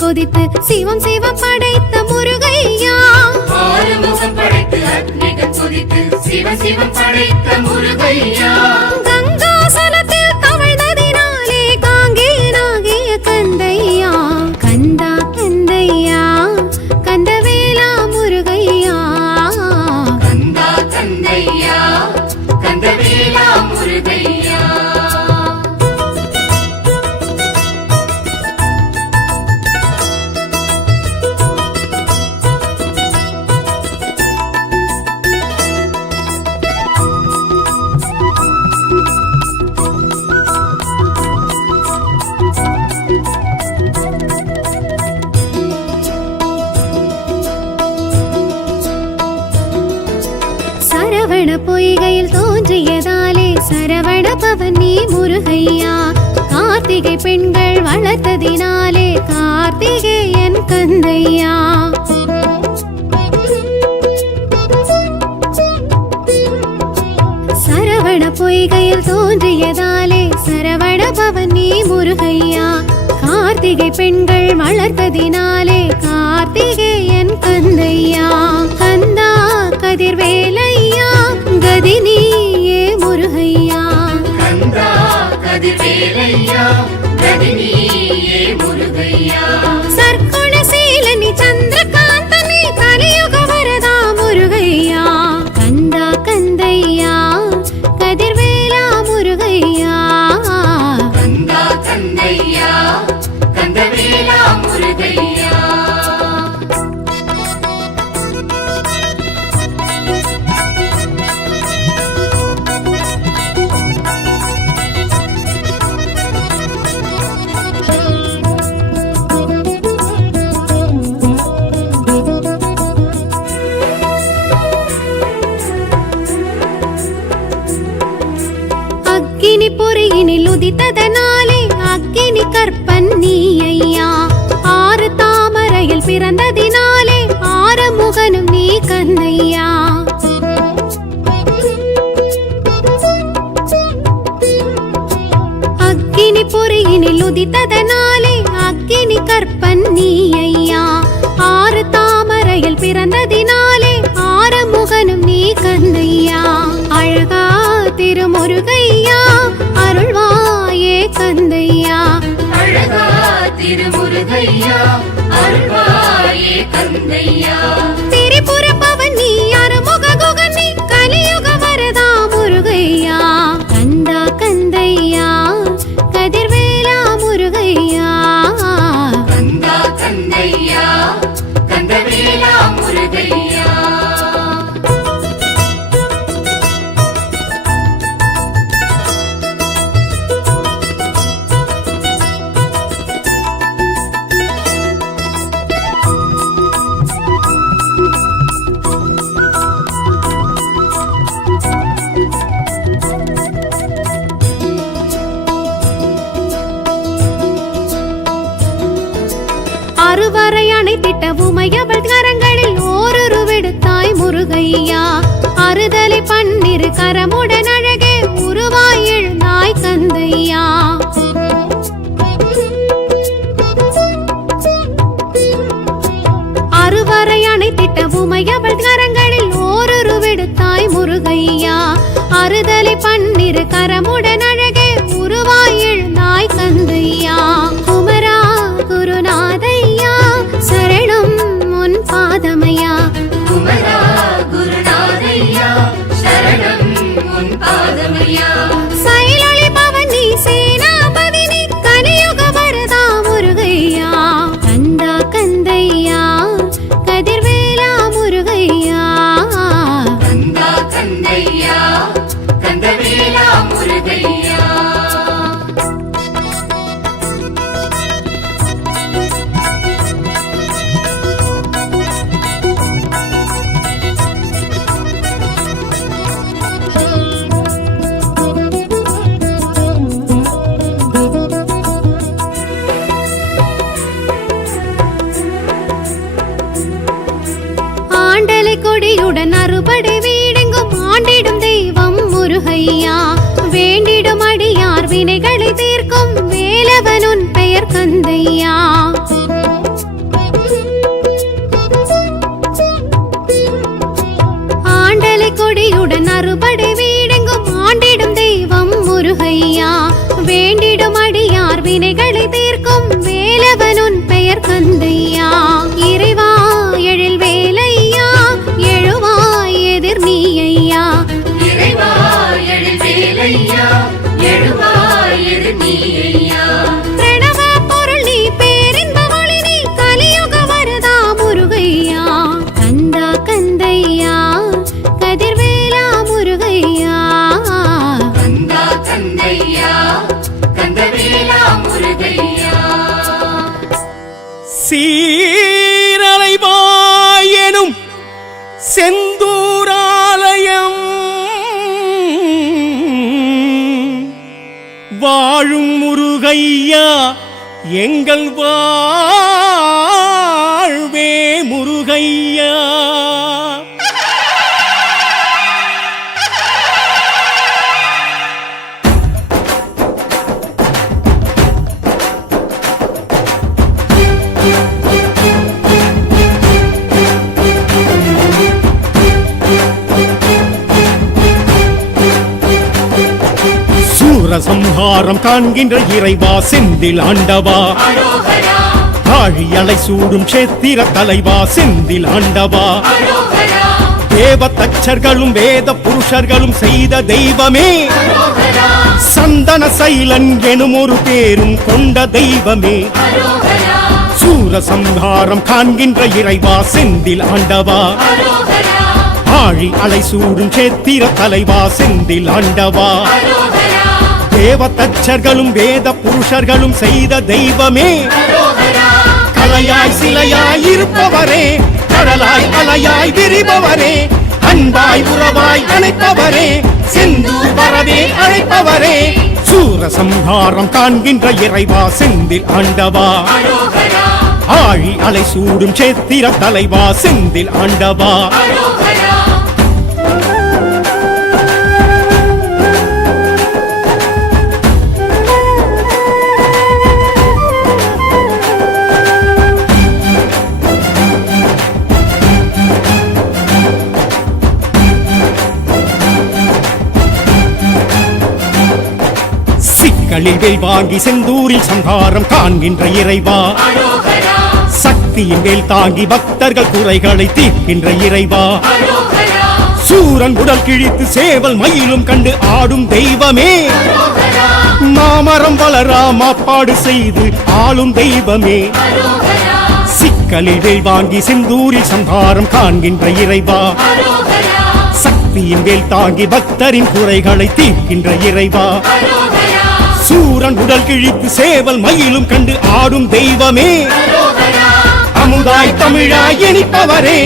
கொதித்து சிவம் சிவம் படைத்த முருகையா. ஆறுமுகம் படைத்து அக்னிகள் கொதித்து சிவ சிவம் படைத்த முருகையா. கங்காசலத்தில் தவழ்ந்ததினாலே காங்கேயனாகிய கந்தையா. கந்தா கந்தையா கந்தவேலா முருகையா. கந்தா கந்தையா கந்தவேலா முருகையா. சரவண பொய்கையில் தோன்றியதாலே சரவண பவன் நீ முருகையா. கார்த்திகை பெண்கள் வளர்த்ததினாலே கார்த்திகேயன் கந்தையா. சரவண பொய்கையில் தோன்றியதாலே சரவண பவன் நீ முருகையா. கார்த்திகை பெண்கள் வளர்த்ததினாலே கார்த்திகேயன் கந்தையா. கந்தா கதிர்வேலையா கதினியே முருகையா. கந்தா கதிர்வேலையா கதினியே முருகையா. சர்க்குணசீலனி சந்திரகாந்தனி கலியுக வரதா முருகையா. கந்தா கந்தையா கதிர்வேலா முருகையா. கந்தா கந்தையா கந்தவேலா முருகையா. அக்கினி பொறியினில் உதித்ததனாலே அக்கினி கற்பன் நீ ஐயா. ஆறு தாமரையில் பிறந்ததினாலே ஆறுமுகனும் நீ கந்தையா. அக்கினி பொறியினில் உதித்ததனாலே அக்கினி கற்பன் நீ ஐயா. ஆறு தாமரையில் பிறந்ததினாலே ஆறுமுகனும் நீ கந்தையா. அழகா திருமுருகையா அருள்வாயே கந்தையா. அழகா திருமுருகையா அருள்வாயே கந்தையா. திரிபுர பவன் நீ அறுமுக குகன் நீ கலியுக வரதா முருகையா. கந்தா கந்தையா கதிர்வேலா முருகையா. கந்தா கந்தையா கந்தவேலா முருகையா. அறுவரை அணைத்திட்ட உமையவள் கரங்களில் ஓரொரு விடுத்தாய் முருகையா. அறுதலை பன்னிரு கரமுடன் அழகே உருவாய் எழுந்தாய் கந்தையா. அறுவரை அணைத்திட்ட உமையவள் கரங்களில் ஓரொரு விடுத்தாய் முருகையா. அறுதலை பன்னிரு கரமுடன் அழகே உருவாய் எழுந்தாய் கந்தையா. குமரா குருநாதையா சரணம் உன் பாதமையா. குமரா குருநாதையா சரணம் உன் பாதமையா. சைலொளி பவன் நீ சேனாபதி நீ கலியுக வரதா முருகையா. கந்தா கந்தையா கதிர்வேலா முருகையா. கந்தா கந்தையா கந்தவேலா முருகையா. ஆண்டலை கொடியுடன் அறுபடை வீடெங்கும் ஆண்டிடும் தெய்வம் முருகையா. வேண்டிடும் அடியார் வினைகளை தீர்க்கும் வேலவனுன் பெயர் கந்தையா. ஆதியுடன் அறுபடை வீடெங்கும் ஆண்டிடும் தெய்வம் முருகையா. வேண்டிடும் அடியார் வினைகளை தீர்க்கும் வேலவனுன் பெயர் கந்தையா. இறைவா எழில் வேலையா எழுவாய் எதிர் நீயா. இறைவா எழில் வேலையா எழுவாய் எதிர் நீயா. பிரணவ பொருள் நீ பேரின்ப ஒளி நீ கலியுக வரதா முருகையா. கந்தா கந்தையா கதிர்வேலா முருகையா. கந்தா கந்தையா கந்தவேலா முருகையா. சீரலைவாயெனும் செந்தூராலயம் வாழும் முருகையா எங்கள் வாழ்வே முருகையா. சூரசம்ஹாரம் காண்கின்ற இறைவா செந்தில் ஆண்டவா. அரோகரா ஆழி அலை சூடும் சேத்திர தலைவா செந்தில் ஆண்டவா. அரோகரா தேவ தச்சர்களும் வேத புருஷர்களும் செய்த தெய்வமே. அரோகரா சந்தன சைலன் எனும் ஒரு பேரும் கொண்ட தெய்வமே. அரோகரா சூரசம்ஹாரம் காண்கின்ற இறைவா செந்தில் ஆண்டவா. அரோகரா ஆழி அலை சூடும் சேத்திர தலைவா செந்தில் ஆண்டவா. அரோகரா தேவ தச்சர்களும் வேத புருஷர்களும் செய்த தெய்வமே. அரோகரா கலையாய் சிலையாய் இருப்பவரே கடலாய் அலையாய் விரிபவரே அன்பாய் உறவாய் அணைப்பவரே செந்தூர் வரவே அழைப்பவரே. சூரசம்ஹாரம் காண்கின்ற இறைவா செந்தில் ஆண்டவா. அரோகரா ஆழி அலை சூடும் சேத்திர தலைவா செந்தில் ஆண்டவா. அரோகரா சிக்கலில் வேல் வாங்கி செந்தூரில் சம்ஹாரம் காண்கின்ற இறைவா. அரோகரா சக்தியின் வேல் தாங்கி பக்தர்கள் குறைகளை தீர்க்கின்ற இறைவா. அரோகரா சூரன் உடல் கிழித்து சேவல் மயிலும் கண்டு ஆடும் தெய்வமே. அரோகரா மாமரம் வளரா மாப்பாடு செய்து ஆளும் தெய்வமே. அரோகரா சிக்கலில் வேல் வாங்கி செந்தூரில் சம்ஹாரம் காண்கின்ற இறைவா. அரோகரா சக்தியின் வேல் தாங்கி பக்தரின் குறைகளை தீர்க்கின்ற இறைவா. அரோகரா சூரன் உடல் கிழித்து சேவல் மயிலும் கண்டு ஆடும் தெய்வமே. அரோகரா அமுதாய் தமிழாய் இனிப்பவரே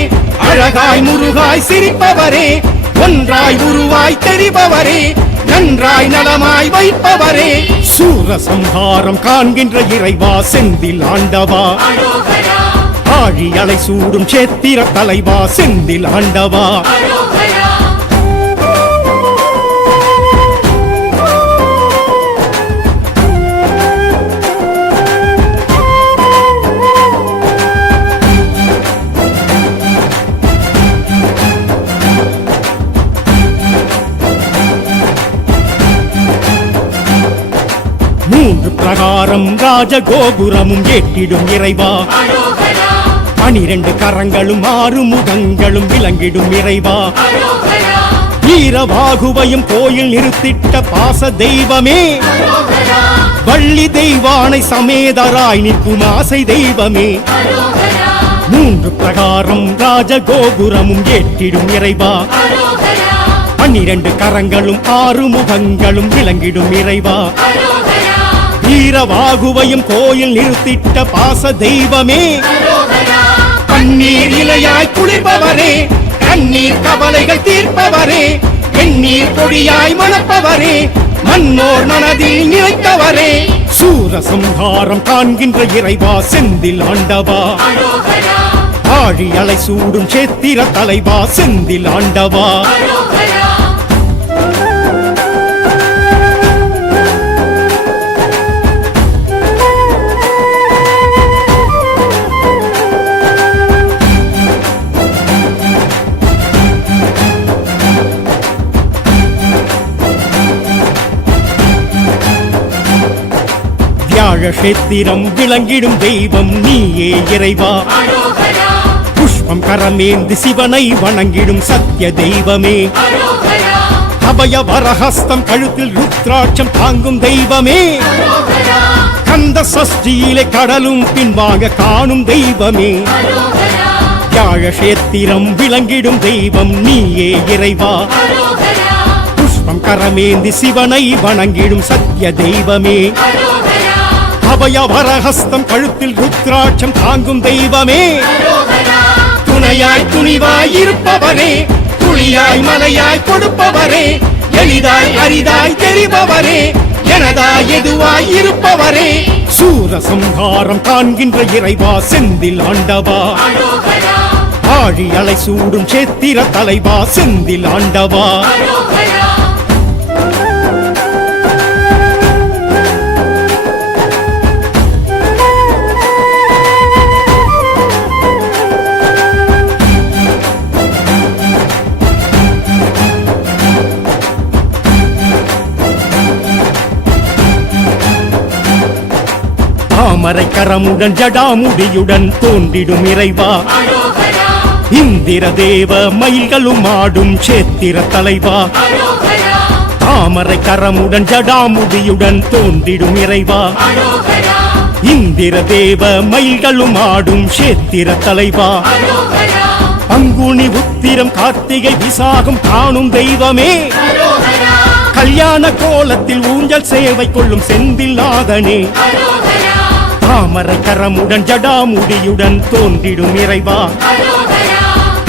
அழகாய் முருகாய் சிரிப்பவரே ஒன்றாய் உருவாய் தெரிபவரே நன்றாய் நலமாய் வைப்பவரே. சூரசம்ஹாரம் காண்கின்ற இறைவா செந்தில் ஆண்டவா. அரோகரா ஆழி அலை சூடும் சேத்திர தலைவா செந்தில் ஆண்டவா. அரோகரா மூன்று பிரகாரம் ராஜகோபுரமும் ஏற்றிடும் இறைவா. அரோகரா 12 கரங்களும் 6 முகங்களும் விளங்கிடும் இறைவா. அரோகரா வீரவாகுவையும் கோயில் நிறுத்திட்ட பாச தெய்வமே. அரோகரா வள்ளி தெய்வானை சமேதராய் நிற்கும் ஆசை தெய்வமே. அரோகரா மூன்று பிரகாரம் ராஜகோபுரமும் ஏற்றிடும் இறைவா. அரோகரா 12 கரங்களும் 6 முகங்களும் விளங்கிடும் இறைவா. அரோகரா வீரவாகுவையும் கோயில் நிறுத்திட்ட பாச தெய்வமே. அரோகரா கண்ணீர் இலையாய் குளிர்பவரே கண்ணீர் கவலைகள் தீர்ப்பவரே எண்ணீர் பொடியாய் மணப்பவரே மன்னோர் மனதில் நிலைத்தவரே. சூரசம்ஹாரம் காண்கின்ற இறைவா செந்தில் ஆண்டவா. அரோகரா ஆழி அலை சூடும் சேத்திர தலைவா செந்தில் ஆண்டவா. அரோகரா கஷேத்திரம் விளங்கிடும் தெய்வம் நீயே இறைவா அரோகரா புஷ்பம் கரமேந்து சிவனை வணங்கிடும் சத்திய தெய்வமே அரோகரா அபய வரஹஸ்தம் கழுத்தில் ருத்ராட்சம் தாங்கும் தெய்வமே அரோகரா கந்த சஷ்டியிலே கடலும் பின்வாங்க காணும் தெய்வமே அரோகரா கஷேத்திரம் விளங்கிடும் தெய்வம் நீயே இறைவா அரோகரா புஷ்பம் கரமேந்தி சிவனை வணங்கிடும் சத்திய தெய்வமே அரோகரா அபய வரஹஸ்தம் கழுத்தில் ருத்ராட்சம் தாங்கும் தெய்வமே அரோகரா துணையாய் துணிவாய் இருப்பவரே துளியாய் மலையாய் கொடுப்பவரே எளிதாய் அரிதாய் தெரிபவரே எனதாய் எதுவாய் இருப்பவரே சூரசம்ஹாரம் காண்கின்ற இறைவா செந்தில் ஆண்டவா அரோகரா ஆழி அலை சூடும் சேத்திர தலைவா செந்தில் ஆண்டவா அரோகரா தாமரை கரமுடன் ஜடாமுடியுடன் தோன்றிடும் இறைவா அரோகரா இந்திர தேவ மயில்களும் ஆடும் சேத்திர தலைவா அரோகரா தாமரை கரமுடன் ஜடாமுடியுடன் தோன்றிடும் இறைவா அரோகரா இந்திர தேவ மயில்களும் ஆடும் சேத்திர தலைவா அரோகரா பங்குனி உத்திரம் கார்த்திகை விசாகம் காணும் தெய்வமே அரோகரா கல்யாண கோலத்தில் ஊஞ்சல் சேவை கொள்ளும் செந்தில் நாதனே அரோகரா தாமரை கரமுடன் ஜடாமுடியுடன் தோன்றிடும் இறைவா அரோகரா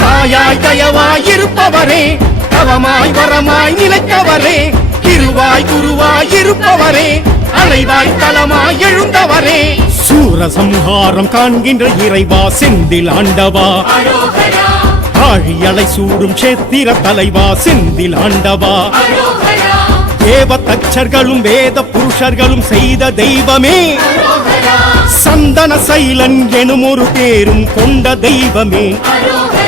தாயாய் தயவாய் இருப்பவரே தவமாய் வரமாய் நிலைத்தவரே திருவாய் குருவாய் இருப்பவரே அலைவாய் தலமாய் எழுந்தவரே சூரசம்ஹாரம் காண்கின்ற இறைவா செந்தில் ஆண்டவா அரோகரா ஆழி அலை சூடும் சேத்திர தலைவா செந்தில் ஆண்டவா அரோகரா தேவ தச்சர்களும் வேத புருஷர்களும் செய்த தெய்வமே அரோகரா சந்தன சைலன் எனும் ஒரு பேரும் கொண்ட தெய்வமே அரோகரா